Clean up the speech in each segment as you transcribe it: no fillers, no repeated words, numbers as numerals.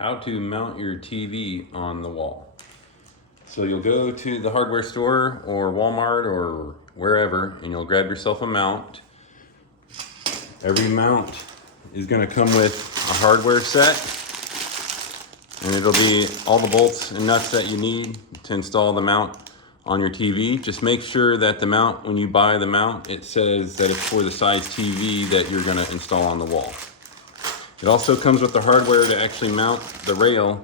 how to mount your TV on the wall. So you'll go to the hardware store or Walmart or wherever, and you'll grab yourself a mount. Every mount is going to come with a hardware set, and it'll be all the bolts and nuts that you need to install the mount on your TV. Just make sure that the mount, when you buy the mount, it says that it's for the size TV that you're going to install on the wall. It also comes with the hardware to actually mount the rail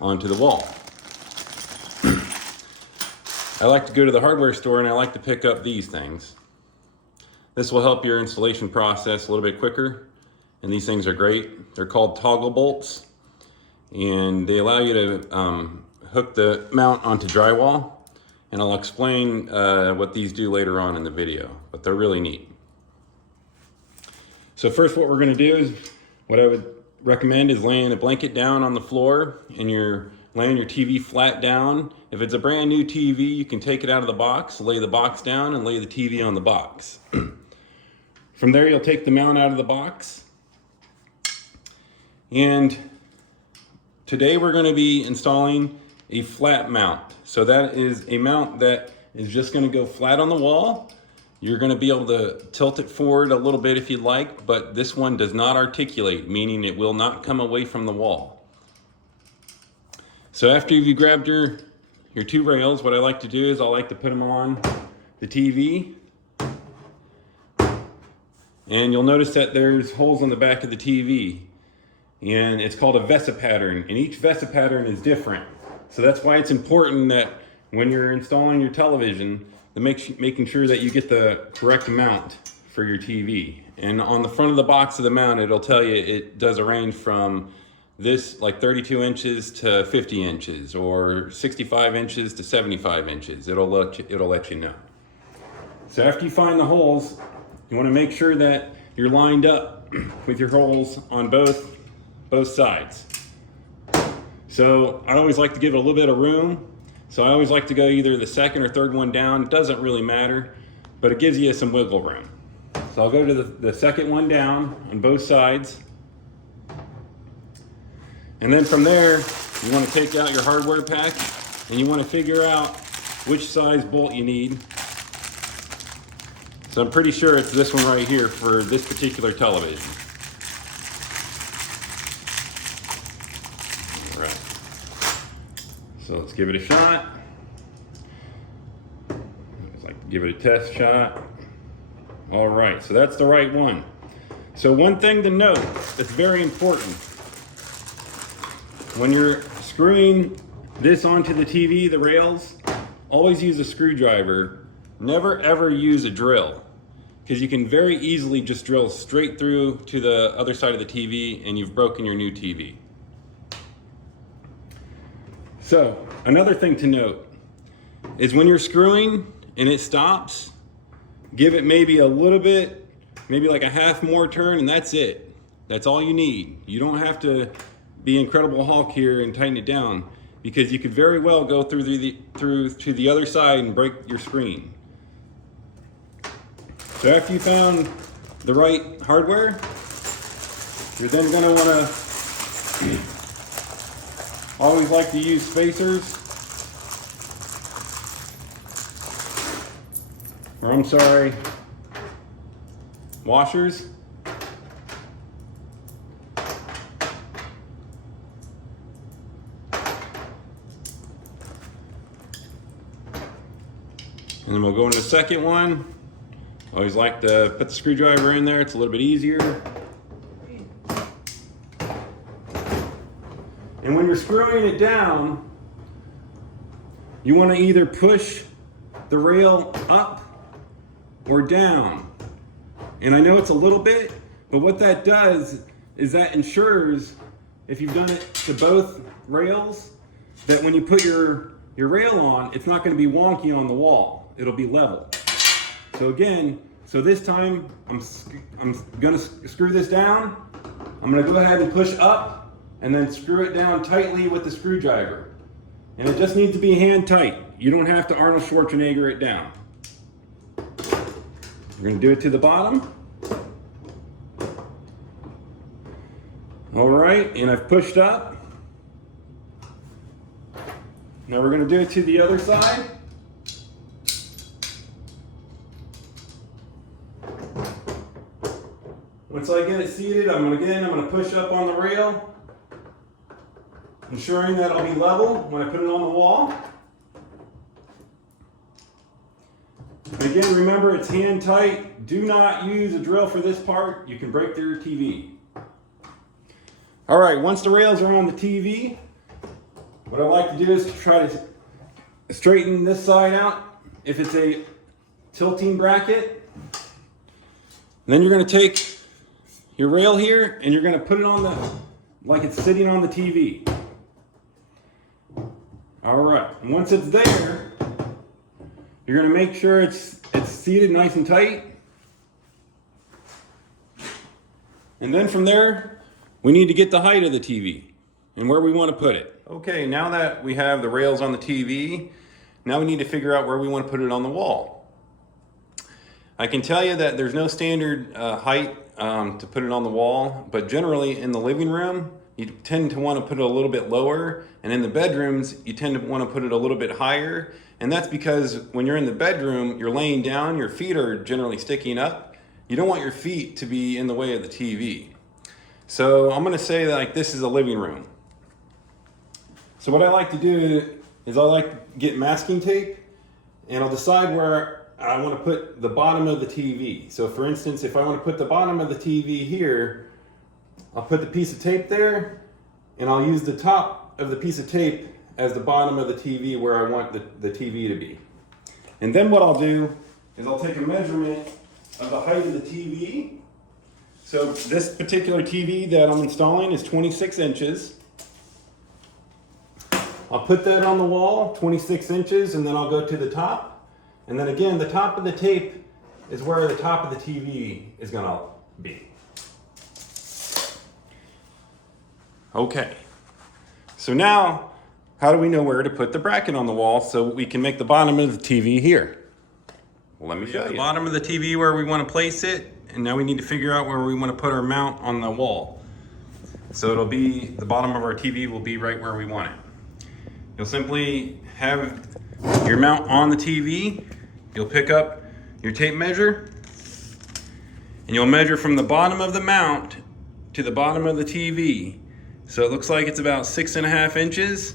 onto the wall. I like to go to the hardware store and I like to pick up these things. This will help your installation process a little bit quicker, and these things are great. They're called toggle bolts, and they allow you to hook the mount onto drywall, and I'll explain what these do later on in the video, but they're really neat. So first, what we're going to do is, what I would recommend is laying a blanket down on the floor, and you're laying your TV flat down. If it's a brand new TV, you can take it out of the box, lay the box down, and lay the TV on the box. From there, you'll take the mount out of the box. And today we're going to be installing a flat mount. So that is a mount that is just going to go flat on the wall. You're going to be able to tilt it forward a little bit if you'd like, but this one does not articulate, meaning it will not come away from the wall. So after you've grabbed your two rails, what I like to do is I like to put them on the TV. And you'll notice that there's holes on the back of the TV. And it's called a VESA pattern, and each VESA pattern is different. So that's why it's important that when you're installing your television, making sure that you get the correct mount for your TV. And on the front of the box of the mount, it'll tell you it does a range from this, like 32 inches to 50 inches, or 65 inches to 75 inches. It'll let you know. So after you find the holes, you want to make sure that you're lined up with your holes on both sides. So I always like to give it a little bit of room. So I always like to go either the second or third one down. It doesn't really matter, but it gives you some wiggle room. So I'll go to the second one down on both sides. And then from there, you want to take out your hardware pack, and you want to figure out which size bolt you need. So I'm pretty sure it's this one right here for this particular television. All right. So let's give it a shot. I'd like to give it a test shot. All right, so that's the right one. So one thing to note that's very important. When you're screwing this onto the TV, the rails, always use a screwdriver. Never ever use a drill, because you can very easily just drill straight through to the other side of the TV and you've broken your new TV. So another thing to note is when you're screwing and it stops, give it maybe a little bit, maybe like a half more turn, and that's it. That's all you need. You don't have to be Incredible Hulk here and tighten it down, because you could very well go through to the other side and break your screen. So after you found the right hardware, you're then going to want to always like to use spacers, or I'm sorry, washers. And then we'll go into the second one. Always like to put the screwdriver in there, it's a little bit easier. And when you're screwing it down, you want to either push the rail up or down. And I know it's a little bit, but what that does is that ensures, if you've done it to both rails, that when you put your rail on, it's not going to be wonky on the wall. It'll be level. So again, this time I'm going to screw this down. I'm going to go ahead and push up and then screw it down tightly with the screwdriver. And it just needs to be hand tight. You don't have to Arnold Schwarzenegger it down. We're going to do it to the bottom. All right, and I've pushed up. Now we're going to do it to the other side. Once I get it seated, I'm going to push up on the rail, ensuring that it'll be level when I put it on the wall. And again, remember it's hand tight. Do not use a drill for this part. You can break your TV. All right, once the rails are on the TV, what I like to do is try to straighten this side out if it's a tilting bracket. And then you're going to take your rail here and you're going to put it on like it's sitting on the TV. All right, and once it's there, you're going to make sure it's seated nice and tight. And then from there, we need to get the height of the TV and where we want to put it. Okay, now that we have the rails on the TV, now we need to figure out where we want to put it on the wall. I can tell you that there's no standard height to put it on the wall, but generally in the living room, you tend to want to put it a little bit lower, and in the bedrooms, you tend to want to put it a little bit higher. And that's because when you're in the bedroom, you're laying down, your feet are generally sticking up. You don't want your feet to be in the way of the TV. So I'm going to say that like this is a living room. So what I like to do is I like to get masking tape, and I'll decide where I want to put the bottom of the TV. So for instance, if I want to put the bottom of the TV here, I'll put the piece of tape there, and I'll use the top of the piece of tape as the bottom of the TV where I want the TV to be. And then what I'll do is I'll take a measurement of the height of the TV. So this particular TV that I'm installing is 26 inches. I'll put that on the wall, 26 inches, and then I'll go to the top. And then again, the top of the tape is where the top of the TV is going to be. Okay, so now how do we know where to put the bracket on the wall so we can make the bottom of the TV here? Well, let me show you. The bottom of the TV where we want to place it, and now we need to figure out where we want to put our mount on the wall. So it'll be, the bottom of our TV will be right where we want it. You'll simply have your mount on the TV, you'll pick up your tape measure, and you'll measure from the bottom of the mount to the bottom of the TV. So it looks like it's about 6.5 inches.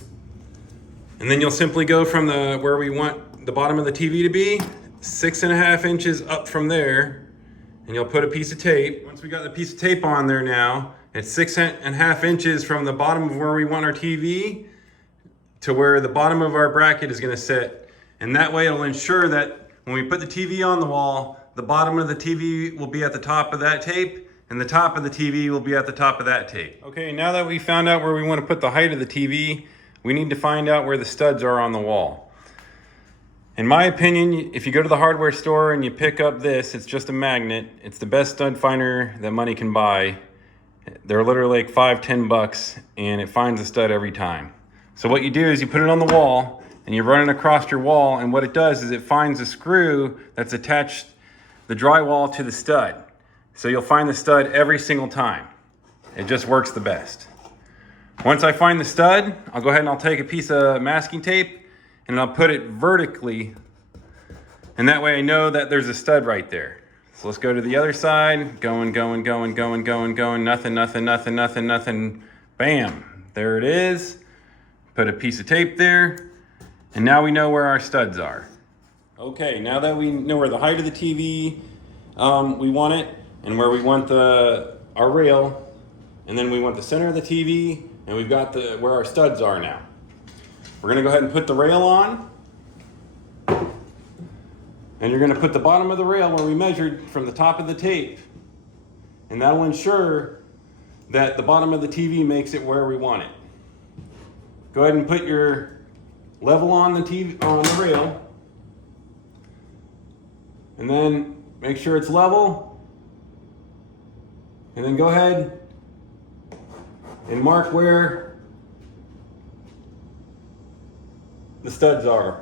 And then you'll simply go from where we want the bottom of the TV to be, 6.5 inches up from there, and you'll put a piece of tape. Once we got the piece of tape on there now, it's 6.5 inches from the bottom of where we want our TV to where the bottom of our bracket is gonna sit. And that way it'll ensure that when we put the TV on the wall, the bottom of the TV will be at the top of that tape, and the top of the TV will be at the top of that tape. Okay, now that we found out where we want to put the height of the TV, we need to find out where the studs are on the wall. In my opinion, if you go to the hardware store and you pick up this, it's just a magnet. It's the best stud finder that money can buy. They're literally like $5, $10, and it finds a stud every time. So what you do is you put it on the wall, and you run it across your wall, and what it does is it finds a screw that's attached the drywall to the stud. So you'll find the stud every single time. It just works the best. Once I find the stud, I'll go ahead and I'll take a piece of masking tape and I'll put it vertically. And that way I know that there's a stud right there. So let's go to the other side. Going, nothing. Bam, there it is. Put a piece of tape there. And now we know where our studs are. Okay, now that we know where the height of the TV we want it, and where we want our rail, and then we want the center of the TV, and we've got where our studs are now. We're gonna go ahead and put the rail on, and you're gonna put the bottom of the rail where we measured from the top of the tape, and that'll ensure that the bottom of the TV makes it where we want it. Go ahead and put your level on the TV, on the rail, and then make sure it's level. And then go ahead and mark where the studs are.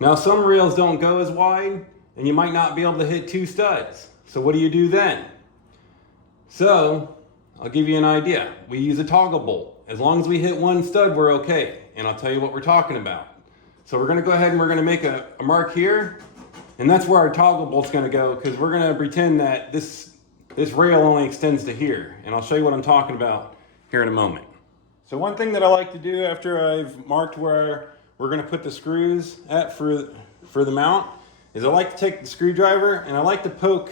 Now some rails don't go as wide, and you might not be able to hit 2 studs. So what do you do then? So I'll give you an idea. We use a toggle bolt. As long as we hit one stud, we're okay. And I'll tell you what we're talking about. So we're gonna go ahead and we're gonna make a mark here. And that's where our toggle bolt's gonna go, because we're gonna pretend that this rail only extends to here. And I'll show you what I'm talking about here in a moment. So one thing that I like to do after I've marked where we're gonna put the screws at for the mount is I like to take the screwdriver and I like to poke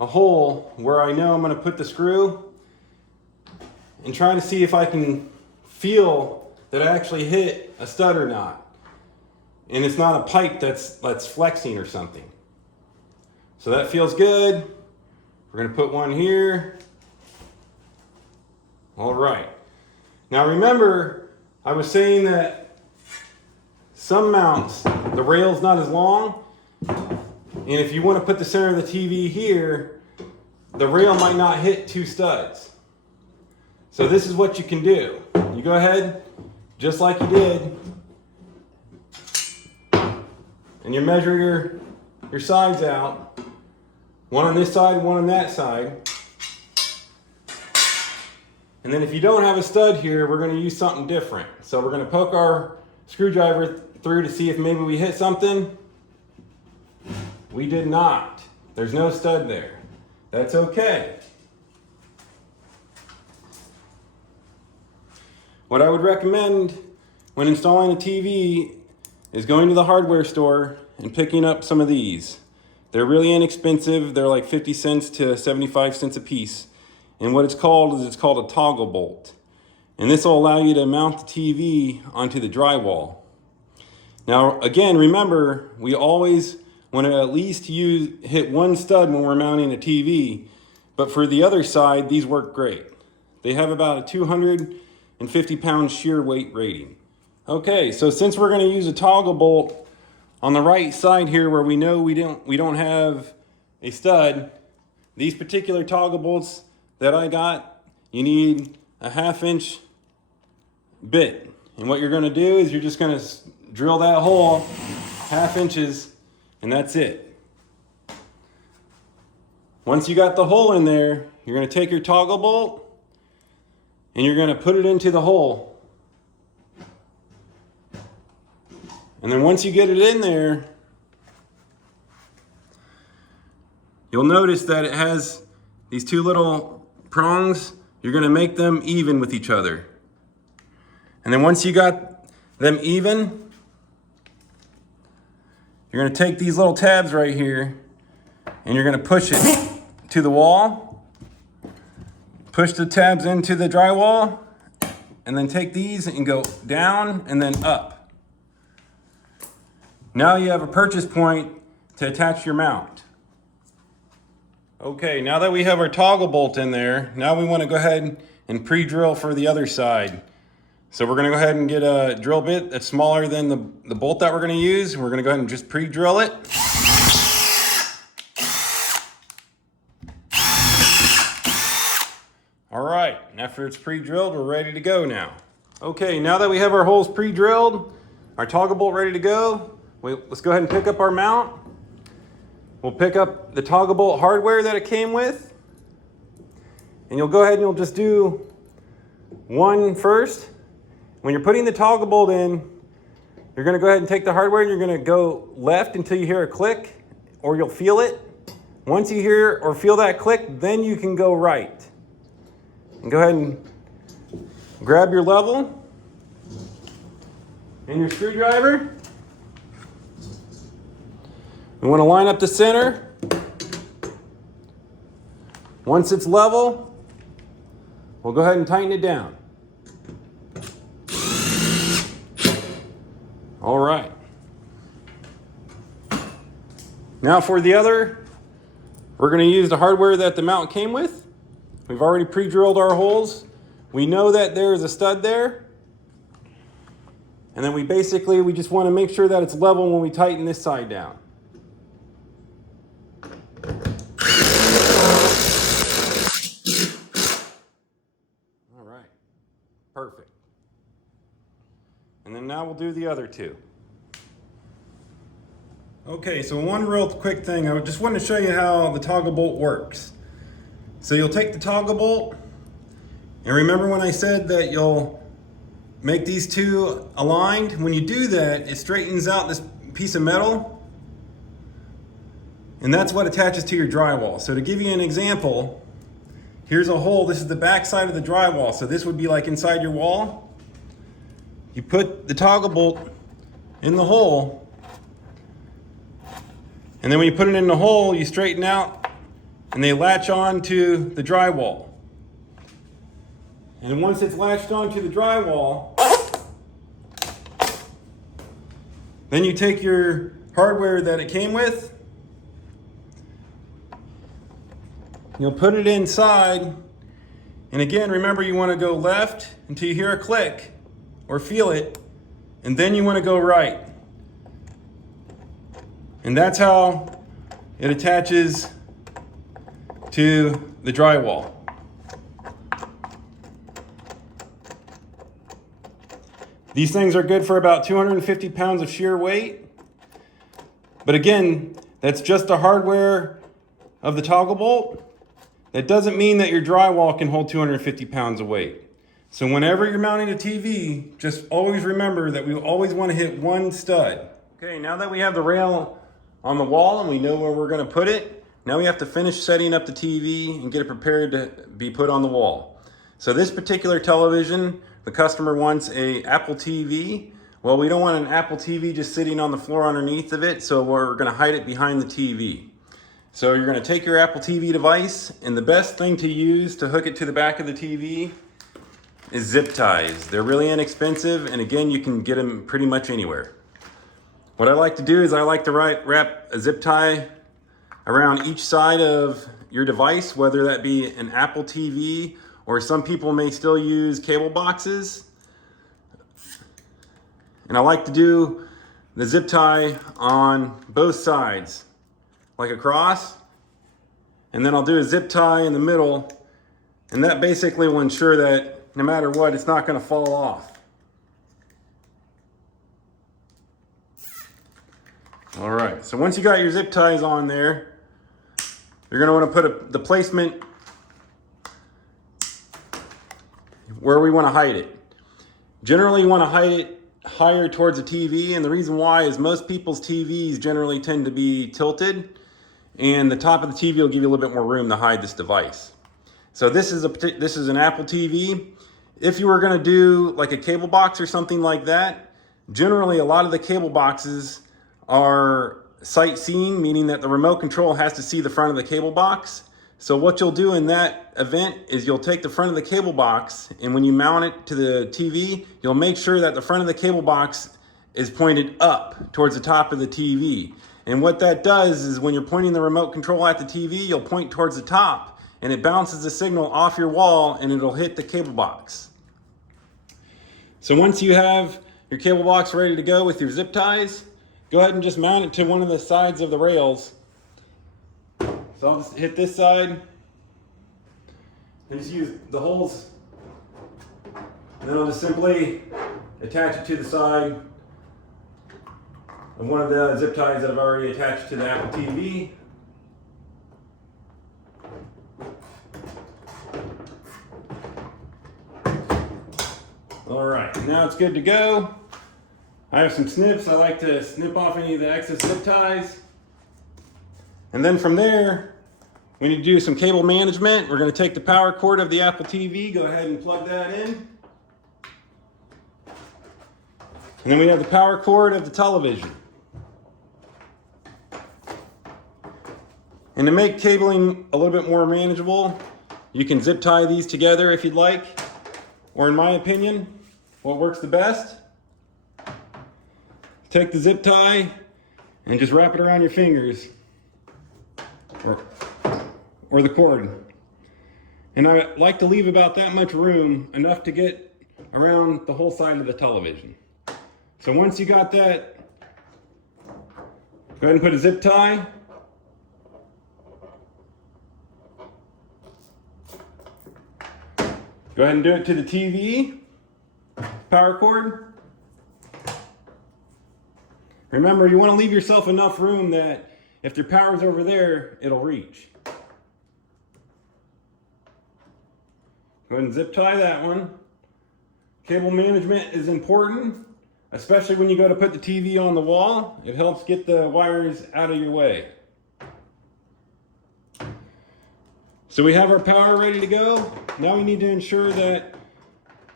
a hole where I know I'm gonna put the screw and trying to see if I can feel that I actually hit a stud or not. And it's not a pipe that's flexing or something. So that feels good. We're gonna put one here. All right. Now remember, I was saying that some mounts, the rail's not as long, and if you want to put the center of the TV here, the rail might not hit two studs. So this is what you can do. You go ahead, just like you did, and you measure your sides out, one on this side, one on that side. And then if you don't have a stud here, we're going to use something different. So we're going to poke our screwdriver through to see if maybe we hit something. We did not. There's no stud there. That's okay. What I would recommend when installing a TV is going to the hardware store and picking up some of these. They're really inexpensive. They're like 50 cents to 75 cents a piece. And what it's called is a toggle bolt. And this will allow you to mount the TV onto the drywall. Now, again, remember, we always want to at least hit one stud when we're mounting a TV. But for the other side, these work great. They have about a 250-pound shear weight rating. Okay, so since we're going to use a toggle bolt on the right side here where we know we don't have a stud, these particular toggle bolts that I got, you need a 1/2-inch bit. And what you're gonna do is you're just gonna drill that hole 1/2 inches, and that's it. Once you got the hole in there, you're gonna take your toggle bolt and you're gonna put it into the hole. And then once you get it in there, you'll notice that it has these two little prongs. You're going to make them even with each other. And then once you got them even, you're going to take these little tabs right here and you're going to push it to the wall, push the tabs into the drywall, and then take these and go down and then up. Now you have a purchase point to attach your mount. Okay, now that we have our toggle bolt in there, now we want to go ahead and pre-drill for the other side. So we're going to go ahead and get a drill bit that's smaller than the bolt that we're going to use. We're going to go ahead and just pre-drill it. All right, and after it's pre-drilled, we're ready to go now. Okay, now that we have our holes pre-drilled, our toggle bolt ready to go, let's go ahead and pick up our mount. We'll pick up the toggle bolt hardware that it came with. And you'll go ahead and you'll just do one first. When you're putting the toggle bolt in, you're gonna go ahead and take the hardware and you're gonna go left until you hear a click or you'll feel it. Once you hear or feel that click, then you can go right. And go ahead and grab your level and your screwdriver. We want to line up the center. Once it's level, we'll go ahead and tighten it down. All right. Now for the other, we're going to use the hardware that the mount came with. We've already pre-drilled our holes. We know that there's a stud there. And then we just want to make sure that it's level when we tighten this side down. All right, perfect. And then now we'll do the other two. Okay, so one real quick thing. I just wanted to show you how the toggle bolt works. So you'll take the toggle bolt, and remember when I said that you'll make these two aligned? When you do that, it straightens out this piece of metal, and that's what attaches to your drywall. So to give you an example, here's a hole. This is the back side of the drywall, so this would be like inside your wall. You put the toggle bolt in the hole, and then when you put it in the hole, you straighten out, and they latch on to the drywall. And once it's latched onto the drywall, then you take your hardware that it came with, you'll put it inside, and again, remember you want to go left until you hear a click or feel it, and then you want to go right. And that's how it attaches to the drywall. These things are good for about 250 pounds of shear weight. But again, that's just the hardware of the toggle bolt. That doesn't mean that your drywall can hold 250 pounds of weight. So whenever you're mounting a TV, just always remember that we always want to hit one stud. Okay, now that we have the rail on the wall and we know where we're going to put it, now we have to finish setting up the TV and get it prepared to be put on the wall. So this particular television, the customer wants a Apple TV. Well, we don't want an Apple TV just sitting on the floor underneath of it, so we're going to hide it behind the TV. So you're going to take your Apple TV device, and the best thing to use to hook it to the back of the TV is zip ties. They're really inexpensive, and again, you can get them pretty much anywhere. What I like to do is I like to wrap a zip tie around each side of your device, whether that be an Apple TV or some people may still use cable boxes. And I like to do the zip tie on both sides, like across. And then I'll do a zip tie in the middle, and that basically will ensure that no matter what, it's not going to fall off. All right, so once you got your zip ties on there, you're going to want to put the placement where we want to hide it. Generally, you want to hide it higher towards the TV, and the reason why is most people's TVs generally tend to be tilted, and the top of the TV will give you a little bit more room to hide this device. So this is an Apple TV. If you were going to do like a cable box or something like that, generally a lot of the cable boxes are sightseeing, meaning that the remote control has to see the front of the cable box. So what you'll do in that event is you'll take the front of the cable box, and when you mount it to the TV, you'll make sure that the front of the cable box is pointed up towards the top of the TV. And what that does is when you're pointing the remote control at the TV, you'll point towards the top, and it bounces the signal off your wall and it'll hit the cable box. So once you have your cable box ready to go with your zip ties, go ahead and just mount it to one of the sides of the rails. So I'll just hit this side and just use the holes, and then I'll just simply attach it to the side of one of the zip ties that I've already attached to the Apple TV. All right, now it's good to go. I have some snips. I like to snip off any of the excess zip ties. And then from there, we need to do some cable management. We're going to take the power cord of the Apple TV, go ahead and plug that in. And then we have the power cord of the television. And to make cabling a little bit more manageable, you can zip tie these together if you'd like. Or in my opinion, what works the best, take the zip tie and just wrap it around your fingers. Or the cord. And I like to leave about that much room, enough to get around the whole side of the television. So once you got that, go ahead and put a zip tie. Go ahead and do it to the TV, power cord. Remember, you want to leave yourself enough room that if your power's over there, it'll reach. Go ahead and zip tie that one. Cable management is important, especially when you go to put the TV on the wall. It helps get the wires out of your way. So we have our power ready to go. Now we need to ensure that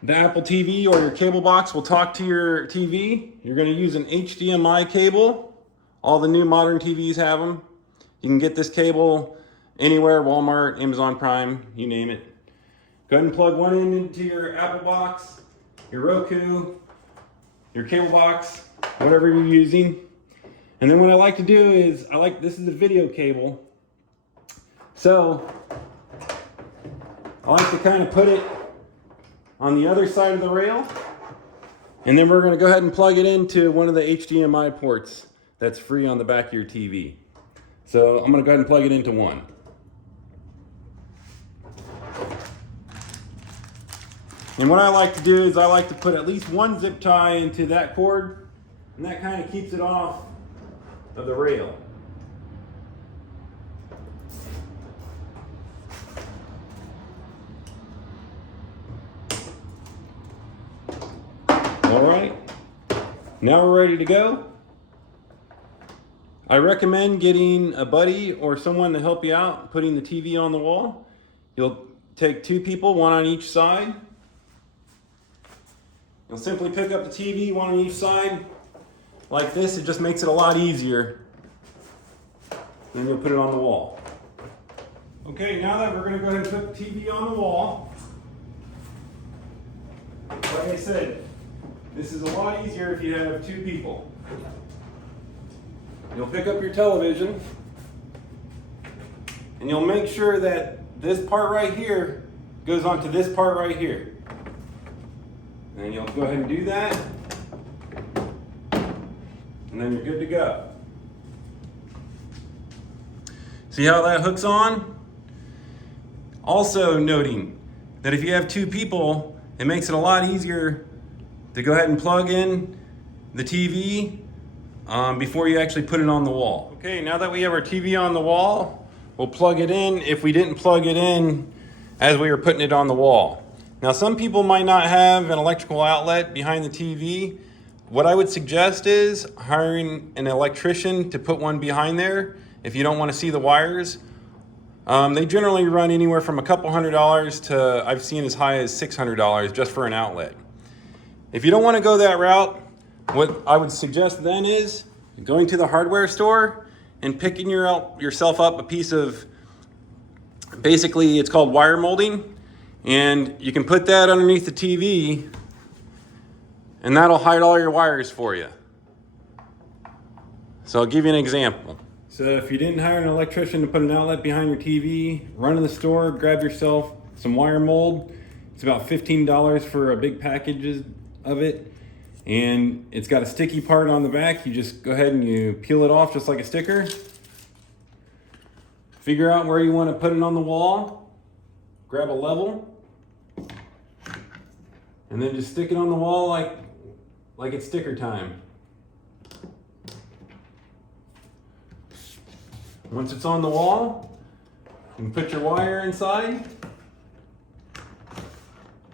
the Apple TV or your cable box will talk to your TV. You're going to use an HDMI cable. All the new modern TVs have them. You can get this cable anywhere, Walmart, Amazon Prime, you name it. Go ahead and plug one end into your Apple box, your Roku, your cable box, whatever you're using. And then what I like to do is, this is a video cable. So I like to kind of put it on the other side of the rail. And then we're going to go ahead and plug it into one of the HDMI ports that's free on the back of your TV. So I'm going to go ahead and plug it into one. And what I like to do is I like to put at least one zip tie into that cord, and that kind of keeps it off of the rail. All right, now we're ready to go. I recommend getting a buddy or someone to help you out putting the TV on the wall. You'll take two people, one on each side. You'll simply pick up the TV, one on each side, like this. It just makes it a lot easier. Then you'll put it on the wall. Okay, now that we're going to go ahead and put the TV on the wall, like I said, this is a lot easier if you have two people. You'll pick up your television, and you'll make sure that this part right here goes onto this part right here. And you'll go ahead and do that, and then you're good to go. See how that hooks on? Also noting that if you have two people, it makes it a lot easier to go ahead and plug in the TV before you actually put it on the wall. Okay, now that we have our TV on the wall, we'll plug it in if we didn't plug it in as we were putting it on the wall. Now, some people might not have an electrical outlet behind the TV. What I would suggest is hiring an electrician to put one behind there if you don't want to see the wires. They generally run anywhere from a couple $100s to I've seen as high as $600 just for an outlet. If you don't want to go that route, what I would suggest then is going to the hardware store and picking yourself up a piece of, basically it's called wire molding. And you can put that underneath the TV, and that'll hide all your wires for you. So I'll give you an example. So if you didn't hire an electrician to put an outlet behind your TV, run to the store, grab yourself some wire mold. It's about $15 for a big package of it. And it's got a sticky part on the back. You just go ahead and you peel it off just like a sticker. Figure out where you want to put it on the wall. Grab a level. And then just stick it on the wall like it's sticker time. Once it's on the wall, you can put your wire inside,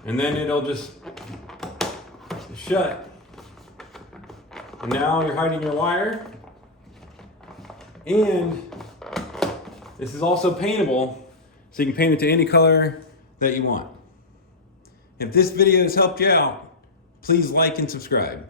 and then it'll just shut. And now you're hiding your wire. And this is also paintable, so you can paint it to any color that you want. If this video has helped you out, please like and subscribe.